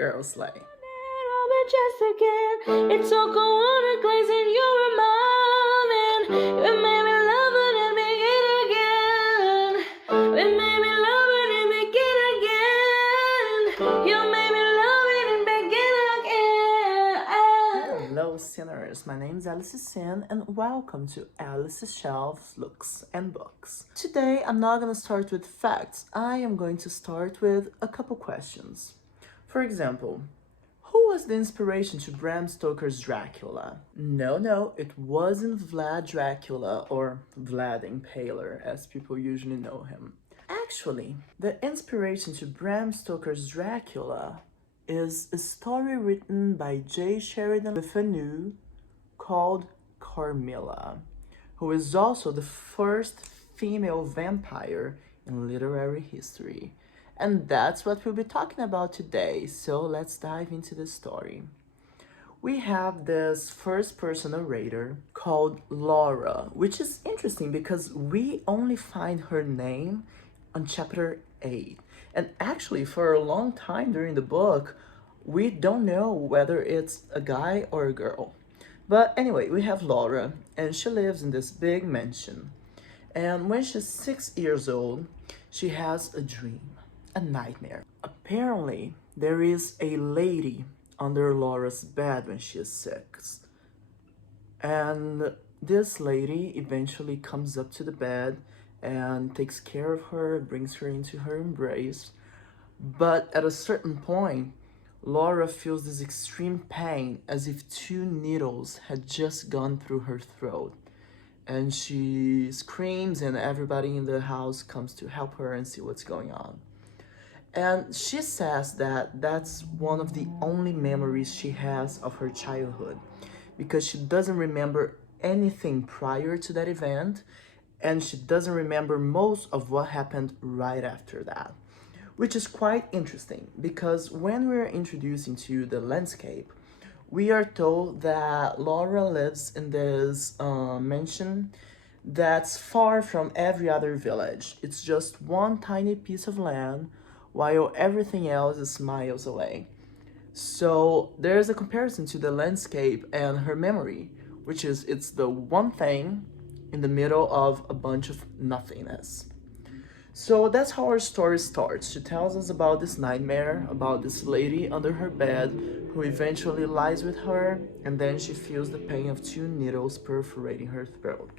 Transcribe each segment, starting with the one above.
Girl slay. Just again, it took a water glaze and you were mine. It made me love it and begin again. It made me love it and begin again. You made me love it and begin again. Hello sinners, my name is Alice Sin and welcome to Alice's Shelves, Looks and Books. Today I'm not going to start with facts, I am going to start with a couple questions. For example, who was the inspiration to Bram Stoker's Dracula? No, it wasn't Vlad Dracula or Vlad Impaler as people usually know him. Actually, the inspiration to Bram Stoker's Dracula is a story written by J. Sheridan LeFanu called Carmilla, who is also the first female vampire in literary history. And that's what we'll be talking about today, so let's dive into the story. We have this first-person narrator called Laura, which is interesting because we only find her name on chapter 8. And actually, for a long time during the book, we don't know whether it's a guy or a girl. But anyway, we have Laura, and she lives in this big mansion. And when she's 6 years old, she has a dream. A nightmare. Apparently, there is a lady under Laura's bed when she is 6. And this lady eventually comes up to the bed and takes care of her, brings her into her embrace. But at a certain point, Laura feels this extreme pain as if 2 needles had just gone through her throat. And she screams and everybody in the house comes to help her and see what's going on. And she says that that's one of the only memories she has of her childhood because she doesn't remember anything prior to that event and she doesn't remember most of what happened right after that, which is quite interesting because when we're introduced into the landscape, we are told that Laura lives in this mansion that's far from every other village. It's just one tiny piece of land while everything else is miles away. So there's a comparison to the landscape and her memory, which is it's the one thing in the middle of a bunch of nothingness. So that's how our story starts. She tells us about this nightmare, about this lady under her bed who eventually lies with her, and then she feels the pain of 2 needles perforating her throat.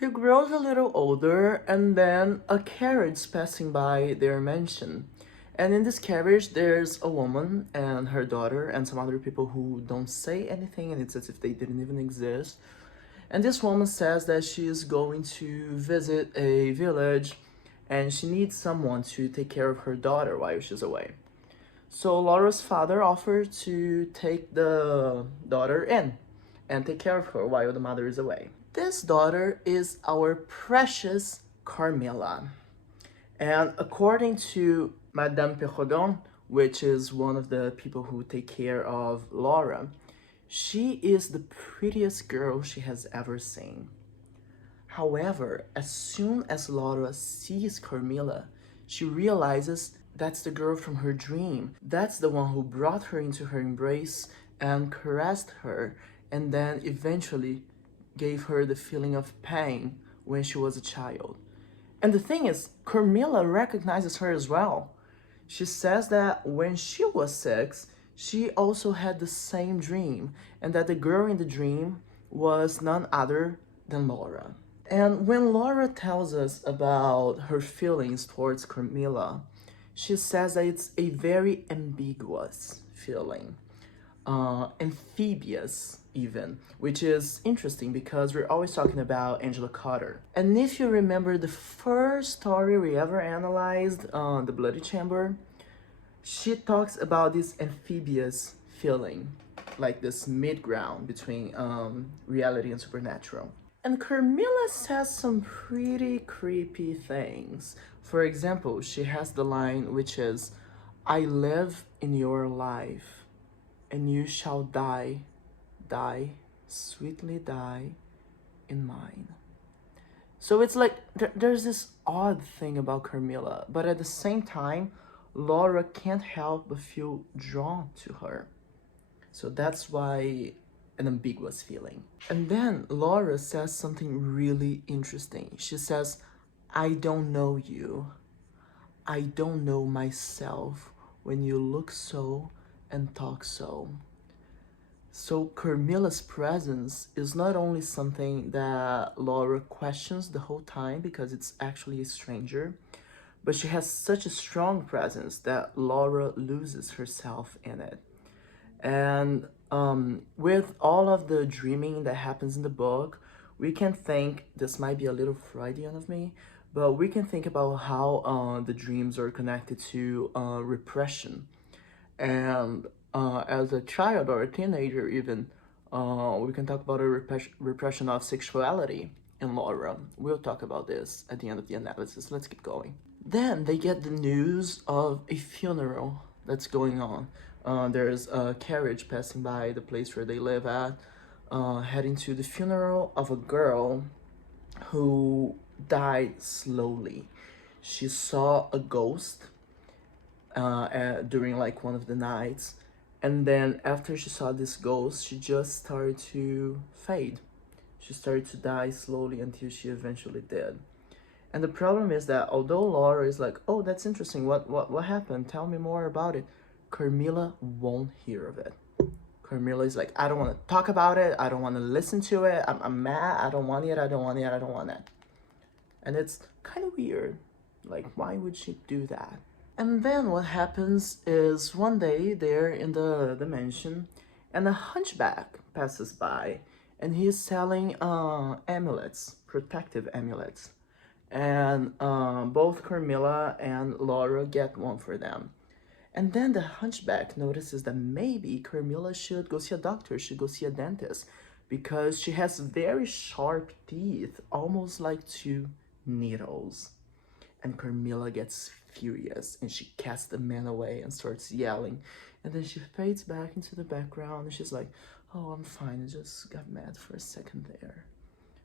She grows a little older, and then a carriage passing by their mansion. And in this carriage, there's a woman and her daughter and some other people who don't say anything, and it's as if they didn't even exist. And this woman says that she is going to visit a village and she needs someone to take care of her daughter while she's away. So Laura's father offered to take the daughter in and take care of her while the mother is away. This daughter is our precious Carmilla. And according to Madame Perrodon, which is one of the people who take care of Laura, she is the prettiest girl she has ever seen. However, as soon as Laura sees Carmilla, she realizes that's the girl from her dream. That's the one who brought her into her embrace and caressed her and then eventually gave her the feeling of pain when she was a child. And the thing is, Carmilla recognizes her as well. She says that when she was 6, she also had the same dream, and that the girl in the dream was none other than Laura. And when Laura tells us about her feelings towards Carmilla, she says that it's a very ambiguous feeling, amphibious even, which is interesting because we're always talking about Angela Carter. And if you remember the first story we ever analyzed, The Bloody Chamber, she talks about this amphibious feeling, like this mid-ground between reality and supernatural. And Carmilla says some pretty creepy things. For example, she has the line which is, "I live in your life, and you shall die, sweetly die in mine." So it's like there's this odd thing about Carmilla, but at the same time, Laura can't help but feel drawn to her. So that's why an ambiguous feeling. And then Laura says something really interesting. She says, I don't know you. I don't know myself when you look so and talk so. So Carmilla's presence is not only something that Laura questions the whole time because it's actually a stranger, but she has such a strong presence that Laura loses herself in it. And with all of the dreaming that happens in the book, we can think, this might be a little Freudian of me, but we can think about how the dreams are connected to repression. And as a child or a teenager, even, we can talk about a repression of sexuality in Laura. We'll talk about this at the end of the analysis. Let's keep going. Then they get the news of a funeral that's going on. There's a carriage passing by the place where they live at, heading to the funeral of a girl who died slowly. She saw a ghost during like one of the nights, and then after she saw this ghost, she just started to fade. She started to die slowly until she eventually did. And the problem is that although Laura is like, oh, that's interesting, what happened? Tell me more about it. Carmilla won't hear of it. Carmilla is like, I don't want to talk about it. I don't want to listen to it. I'm mad. I don't want it. I don't want it. I don't want it. And it's kind of weird. Like, why would she do that? And then what happens is one day they're in the mansion and a hunchback passes by and he's selling amulets, protective amulets. And both Carmilla and Laura get one for them. And then the hunchback notices that maybe Carmilla should go see a doctor, should go see a dentist, because she has very sharp teeth, almost like two needles. And Carmilla gets furious and she casts the man away and starts yelling. And then she fades back into the background and she's like, oh, I'm fine, I just got mad for a second there.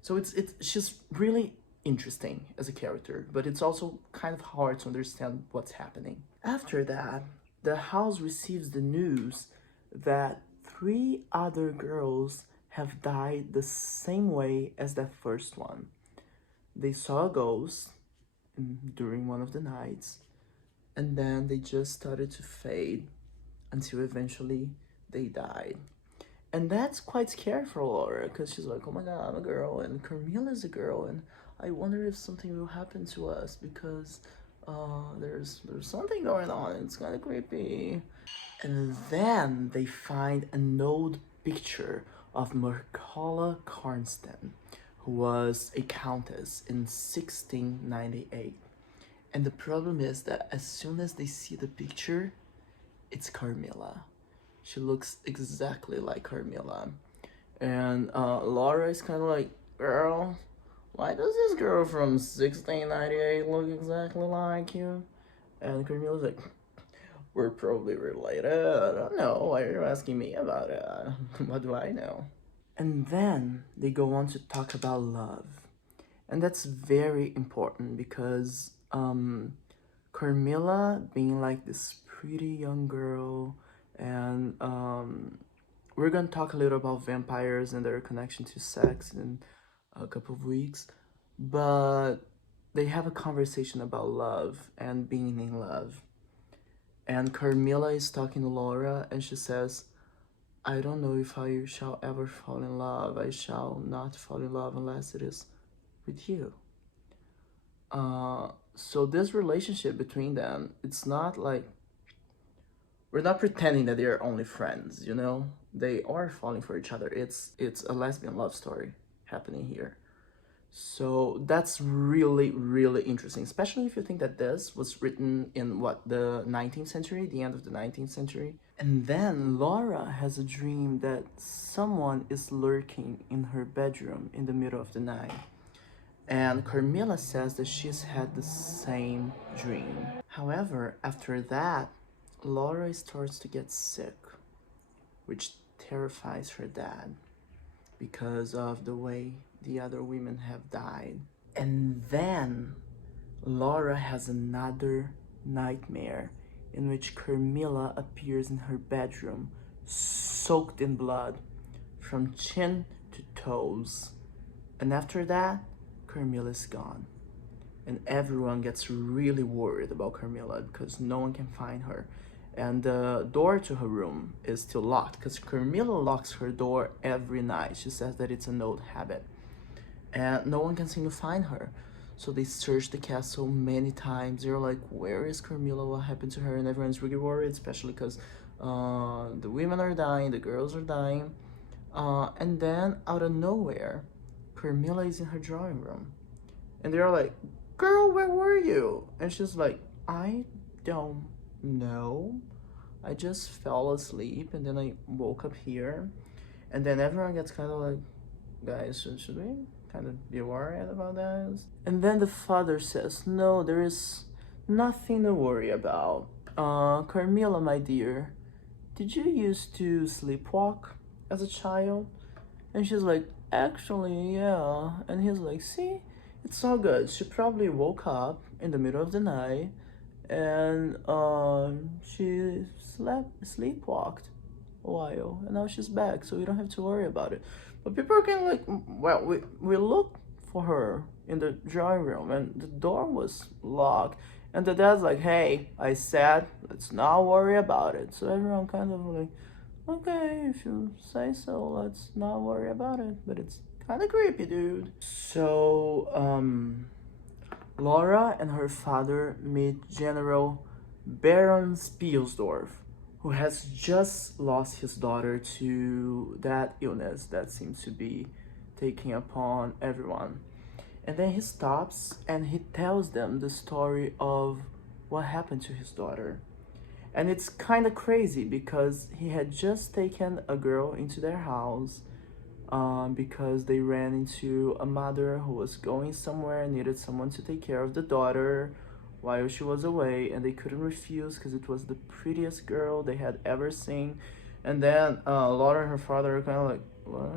So she's really interesting as a character, but it's also kind of hard to understand what's happening. After that, the house receives the news that 3 other girls have died the same way as that first one. They saw a ghost during one of the nights, and then they just started to fade until eventually they died. And that's quite scary for Laura, because she's like, oh my god, I'm a girl, and Carmilla's a girl, and I wonder if something will happen to us, because there's something going on, it's kind of creepy. And then they find an old picture of Mircalla Karnstein, who was a countess in 1698. And the problem is that as soon as they see the picture, it's Carmilla. She looks exactly like Carmilla. And Laura is kind of like, girl, why does this girl from 1698 look exactly like you? And Carmilla's like, we're probably related. I don't know. Why are you asking me about it? What do I know? And then they go on to talk about love. And that's very important because Carmilla being like this pretty young girl, and we're gonna talk a little about vampires and their connection to sex in a couple of weeks, but they have a conversation about love and being in love. And Carmilla is talking to Laura and she says, I don't know if I shall ever fall in love. I shall not fall in love unless it is with you. So this relationship between them, it's not like, we're not pretending that they're only friends, you know? They are falling for each other. It's a lesbian love story happening here. So that's really, really interesting, especially if you think that this was written in what, the 19th century, the end of the 19th century. And then Laura has a dream that someone is lurking in her bedroom in the middle of the night. And Carmilla says that she's had the same dream. However, after that, Laura starts to get sick, which terrifies her dad because of the way the other women have died. And then Laura has another nightmare in which Carmilla appears in her bedroom, soaked in blood, from chin to toes. And after that, Carmilla's gone. And everyone gets really worried about Carmilla because no one can find her. And the door to her room is still locked because Carmilla locks her door every night. She says that it's an old habit. And no one can seem to find her. So they search the castle many times. They're like, where is Carmilla? What happened to her? And everyone's really worried, especially because the women are dying, the girls are dying. And then, out of nowhere, Carmilla is in her drawing room. And they're like, girl, where were you? And she's like, I don't know. I just fell asleep and then I woke up here. And then everyone gets kind of like, guys, should we kind of be worried about that? And then the father says, no, there is nothing to worry about. Carmilla, my dear, did you used to sleepwalk as a child? And she's like, actually, yeah. And he's like, see, it's all good. She probably woke up in the middle of the night and she sleepwalked a while and now she's back, so we don't have to worry about it. But people are kind of like, well, we looked for her in the drawing room and the door was locked. And the dad's like, hey, I said, let's not worry about it. So everyone kind of like, okay, if you say so, let's not worry about it. But it's kind of creepy, dude. So, Laura and her father meet General Baron Spielsdorf, who has just lost his daughter to that illness that seems to be taking upon everyone. And then he stops and he tells them the story of what happened to his daughter. And it's kind of crazy because he had just taken a girl into their house because they ran into a mother who was going somewhere and needed someone to take care of the daughter while she was away, and they couldn't refuse because it was the prettiest girl they had ever seen. And then Laura and her father are kind of like, what?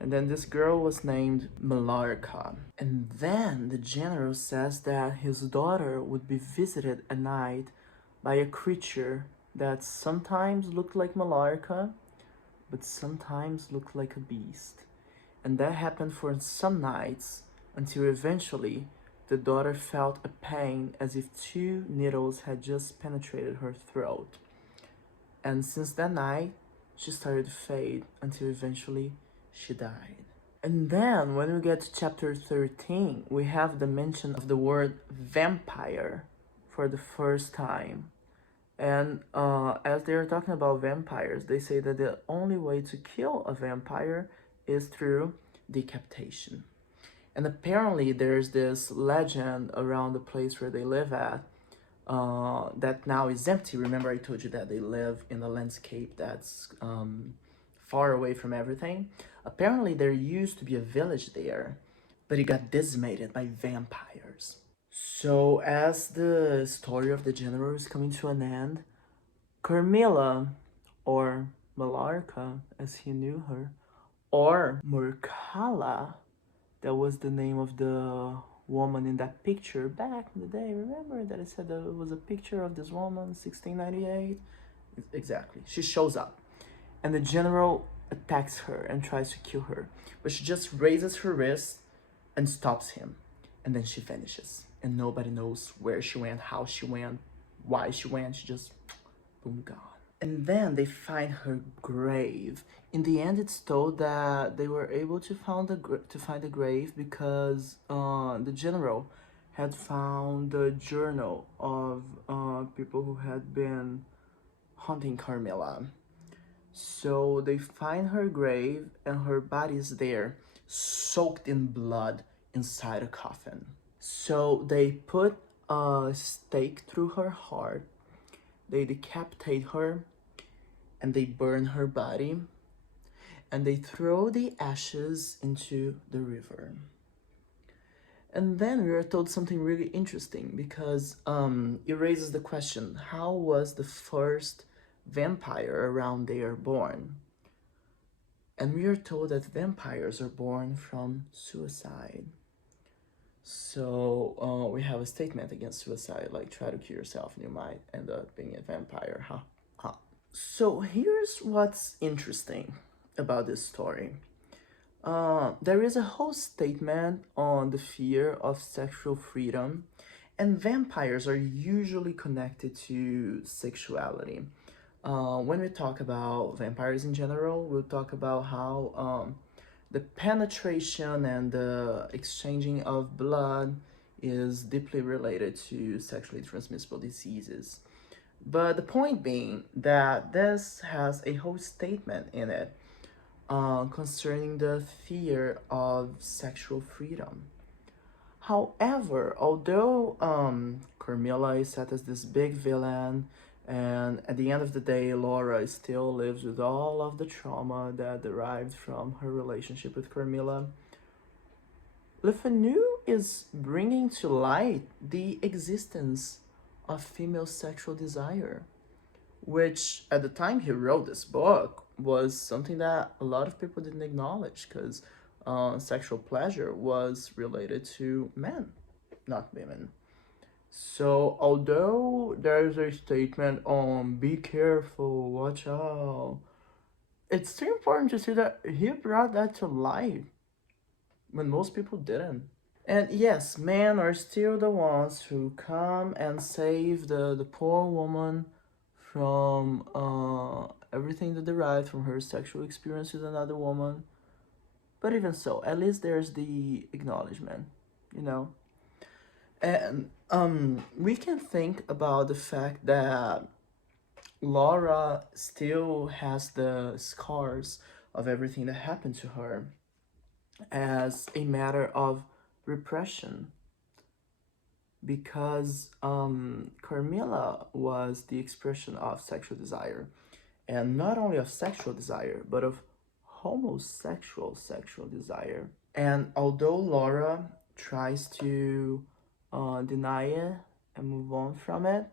And then this girl was named Malarka. And then the general says that his daughter would be visited at night by a creature that sometimes looked like Malarka, but sometimes looked like a beast. And that happened for some nights until eventually the daughter felt a pain as if 2 needles had just penetrated her throat. And since that night, she started to fade until eventually she died. And then when we get to chapter 13, we have the mention of the word vampire for the first time. And as they're talking about vampires, they say that the only way to kill a vampire is through decapitation. And apparently there's this legend around the place where they live at that now is empty. Remember I told you that they live in a landscape that's far away from everything? Apparently there used to be a village there, but it got decimated by vampires. So as the story of the general is coming to an end, Carmilla, or Malarka as he knew her, or Murkala, that was the name of the woman in that picture back in the day. Remember that I said that it was a picture of this woman, 1698? Exactly. She shows up. And the general attacks her and tries to kill her. But she just raises her wrist and stops him. And then she vanishes. And nobody knows where she went, how she went, why she went. She just, boom, gone. And then they find her grave. In the end, it's told that they were able to find the grave because the general had found the journal of people who had been hunting Carmilla. So they find her grave and her body is there, soaked in blood inside a coffin. So they put a stake through her heart, they decapitate her, and they burn her body, and they throw the ashes into the river. And then we are told something really interesting because it raises the question, how was the first vampire around there born? And we are told that vampires are born from suicide. So we have a statement against suicide, like try to kill yourself and you might end up being a vampire. Ha ha. So here's what's interesting about this story. There is a whole statement on the fear of sexual freedom, and vampires are usually connected to sexuality. When we talk about vampires in general, we'll talk about how the penetration and the exchanging of blood is deeply related to sexually transmissible diseases. But the point being that this has a whole statement in it concerning the fear of sexual freedom. However, although Carmilla is set as this big villain, and at the end of the day, Laura still lives with all of the trauma that derived from her relationship with Carmilla, LeFanu is bringing to light the existence of female sexual desire, which at the time he wrote this book was something that a lot of people didn't acknowledge because sexual pleasure was related to men, not women. So although there's a statement on be careful, watch out, it's still important to see that he brought that to light when most people didn't. And yes, men are still the ones who come and save the poor woman from everything that derived from her sexual experience with another woman. But even so, at least there's the acknowledgement, you know? And we can think about the fact that Laura still has the scars of everything that happened to her as a matter of repression because Carmilla was the expression of sexual desire, and not only of sexual desire, but of homosexual sexual desire. And although Laura tries to deny it and move on from it,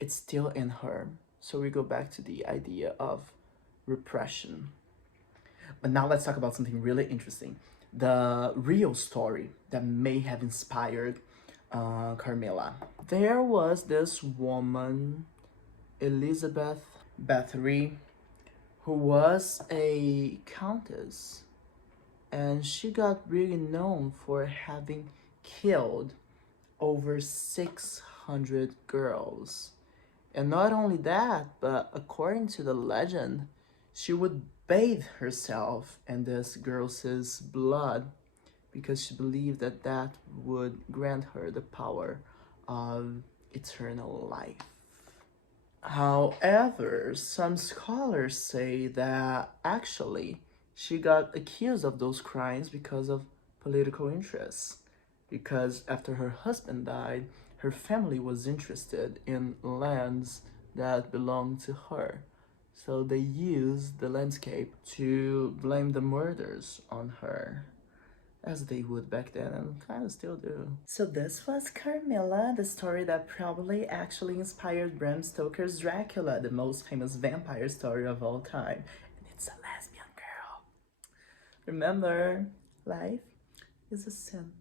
it's still in her. So we go back to the idea of repression. But now let's talk about something really interesting. The real story that may have inspired Carmilla. There was this woman, Elizabeth Bathory, who was a countess, and she got really known for having killed over 600 girls. And not only that, but according to the legend, she would bathe herself in this girl's blood because she believed that that would grant her the power of eternal life. However, some scholars say that actually she got accused of those crimes because of political interests. Because after her husband died, her family was interested in lands that belonged to her. So they used the landscape to blame the murders on her, as they would back then and kind of still do. So this was Carmilla, the story that probably actually inspired Bram Stoker's Dracula, the most famous vampire story of all time. And it's a lesbian girl. Remember, life is a sin.